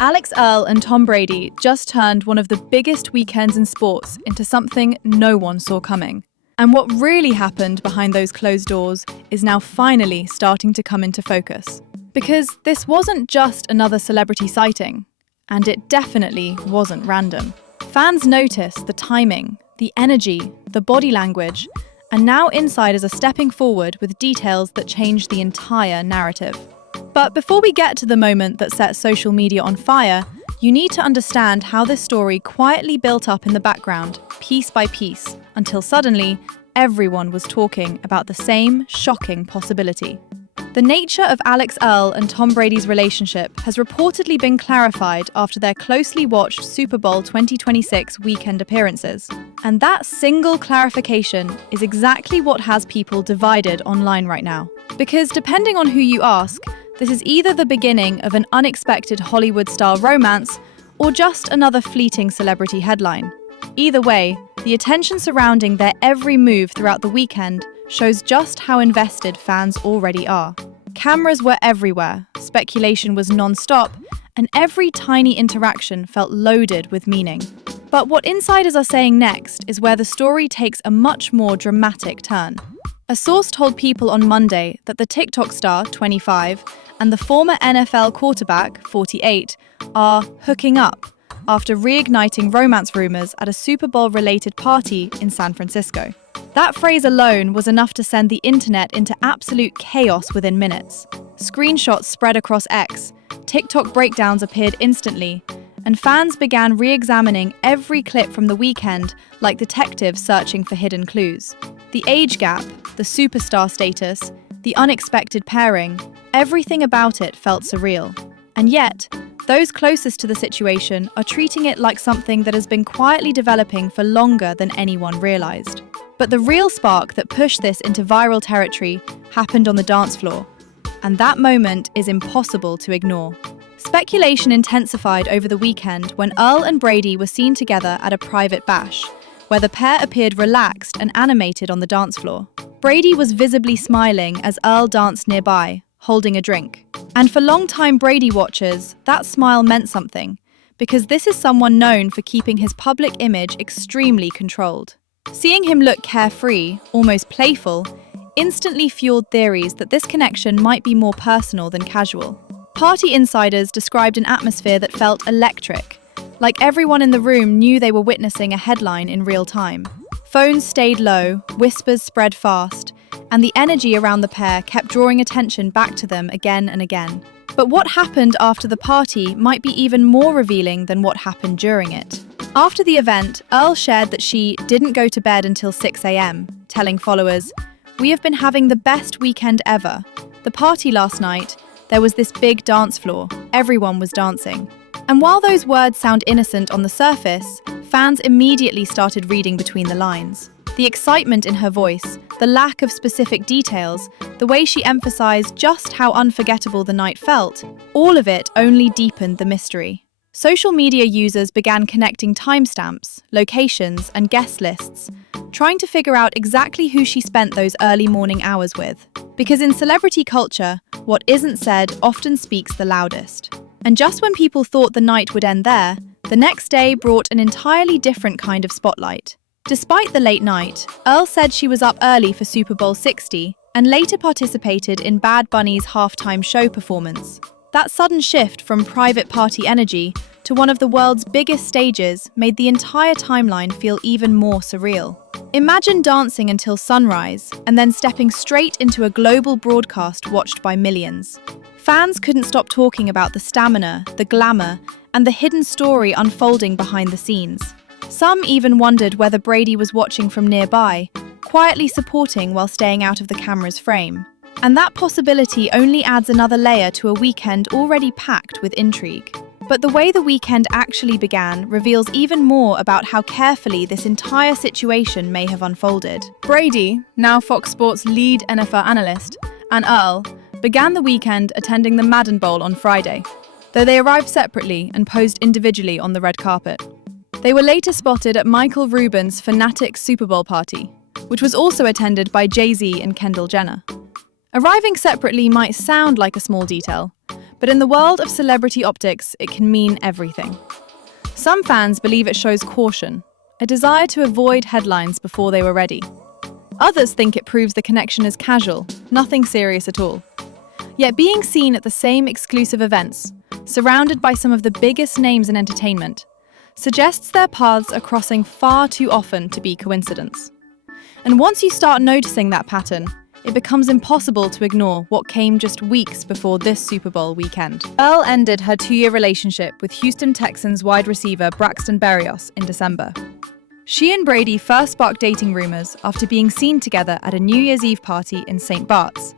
Alix Earle and Tom Brady just turned one of the biggest weekends in sports into something no one saw coming. And what really happened behind those closed doors is now finally starting to come into focus. Because this wasn't just another celebrity sighting, and it definitely wasn't random. Fans noticed the timing, the energy, the body language, and now insiders are stepping forward with details that change the entire narrative. But before we get to the moment that set social media on fire, you need to understand how this story quietly built up in the background, piece by piece, until suddenly, everyone was talking about the same shocking possibility. The nature of Alix Earle and Tom Brady's relationship has reportedly been clarified after their closely watched Super Bowl 2026 weekend appearances. And that single clarification is exactly what has people divided online right now. Because depending on who you ask, this is either the beginning of an unexpected Hollywood-style romance or just another fleeting celebrity headline. Either way, the attention surrounding their every move throughout the weekend shows just how invested fans already are. Cameras were everywhere, speculation was non-stop, and every tiny interaction felt loaded with meaning. But what insiders are saying next is where the story takes a much more dramatic turn. A source told People on Monday that the TikTok star, 25, and the former NFL quarterback, 48, are hooking up after reigniting romance rumors at a Super Bowl-related party in San Francisco. That phrase alone was enough to send the internet into absolute chaos within minutes. Screenshots spread across X, TikTok breakdowns appeared instantly, and fans began re-examining every clip from the weekend like detectives searching for hidden clues. The age gap, the superstar status, the unexpected pairing, everything about it felt surreal. And yet, those closest to the situation are treating it like something that has been quietly developing for longer than anyone realized. But the real spark that pushed this into viral territory happened on the dance floor. And that moment is impossible to ignore. Speculation intensified over the weekend when Earle and Brady were seen together at a private bash, where the pair appeared relaxed and animated on the dance floor. Brady was visibly smiling as Earle danced nearby, holding a drink. And for longtime Brady watchers, that smile meant something, because this is someone known for keeping his public image extremely controlled. Seeing him look carefree, almost playful, instantly fueled theories that this connection might be more personal than casual. Party insiders described an atmosphere that felt electric, like everyone in the room knew they were witnessing a headline in real time. Phones stayed low, whispers spread fast, and the energy around the pair kept drawing attention back to them again and again. But what happened after the party might be even more revealing than what happened during it. After the event, Earle shared that she didn't go to bed until 6 a.m., telling followers, "We have been having the best weekend ever. The party last night, there was this big dance floor. Everyone was dancing." And while those words sound innocent on the surface, fans immediately started reading between the lines. The excitement in her voice, the lack of specific details, the way she emphasized just how unforgettable the night felt, all of it only deepened the mystery. Social media users began connecting timestamps, locations, and guest lists, trying to figure out exactly who she spent those early morning hours with. Because in celebrity culture, what isn't said often speaks the loudest. And just when people thought the night would end there, the next day brought an entirely different kind of spotlight. Despite the late night, Earle said she was up early for Super Bowl 60 and later participated in Bad Bunny's halftime show performance. That sudden shift from private party energy to one of the world's biggest stages made the entire timeline feel even more surreal. Imagine dancing until sunrise and then stepping straight into a global broadcast watched by millions. Fans couldn't stop talking about the stamina, the glamour, and the hidden story unfolding behind the scenes. Some even wondered whether Brady was watching from nearby, quietly supporting while staying out of the camera's frame. And that possibility only adds another layer to a weekend already packed with intrigue. But the way the weekend actually began reveals even more about how carefully this entire situation may have unfolded. Brady, now Fox Sports' lead NFL analyst, and Earle began the weekend attending the Madden Bowl on Friday, though they arrived separately and posed individually on the red carpet. They were later spotted at Michael Rubin's Fanatics Super Bowl party, which was also attended by Jay-Z and Kendall Jenner. Arriving separately might sound like a small detail, But in the world of celebrity optics, it can mean everything. Some fans believe it shows caution, a desire to avoid headlines before they were ready. Others think it proves the connection is casual, nothing serious at all. Yet being seen at the same exclusive events, surrounded by some of the biggest names in entertainment, suggests their paths are crossing far too often to be coincidence. And once you start noticing that pattern, it becomes impossible to ignore what came just weeks before this Super Bowl weekend. Earle ended her 2-year relationship with Houston Texans wide receiver Braxton Berrios in December. She and Brady first sparked dating rumors after being seen together at a New Year's Eve party in St. Bart's,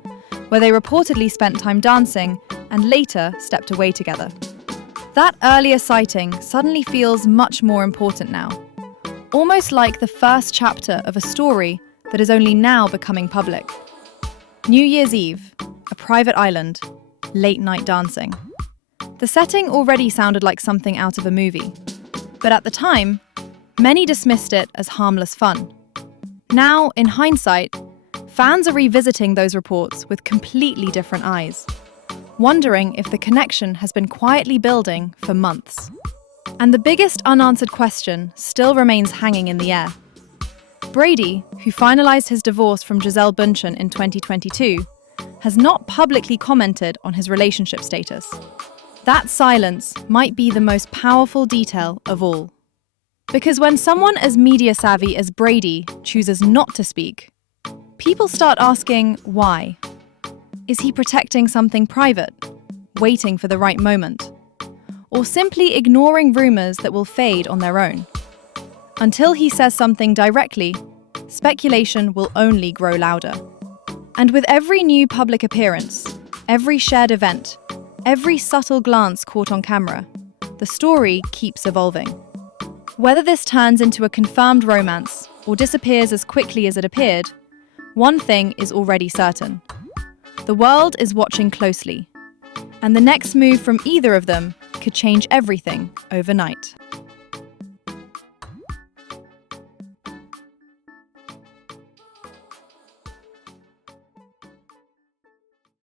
where they reportedly spent time dancing and later stepped away together. That earlier sighting suddenly feels much more important now, almost like the first chapter of a story that is only now becoming public. New Year's Eve, a private island, late-night dancing. The setting already sounded like something out of a movie, but at the time, many dismissed it as harmless fun. Now, in hindsight, fans are revisiting those reports with completely different eyes, wondering if the connection has been quietly building for months. And the biggest unanswered question still remains hanging in the air. Brady, who finalized his divorce from Gisele Bündchen in 2022, has not publicly commented on his relationship status. That silence might be the most powerful detail of all. Because when someone as media-savvy as Brady chooses not to speak, people start asking why. Is he protecting something private, waiting for the right moment, or simply ignoring rumors that will fade on their own? Until he says something directly, speculation will only grow louder. And with every new public appearance, every shared event, every subtle glance caught on camera, the story keeps evolving. Whether this turns into a confirmed romance or disappears as quickly as it appeared, one thing is already certain. The world is watching closely, and the next move from either of them could change everything overnight.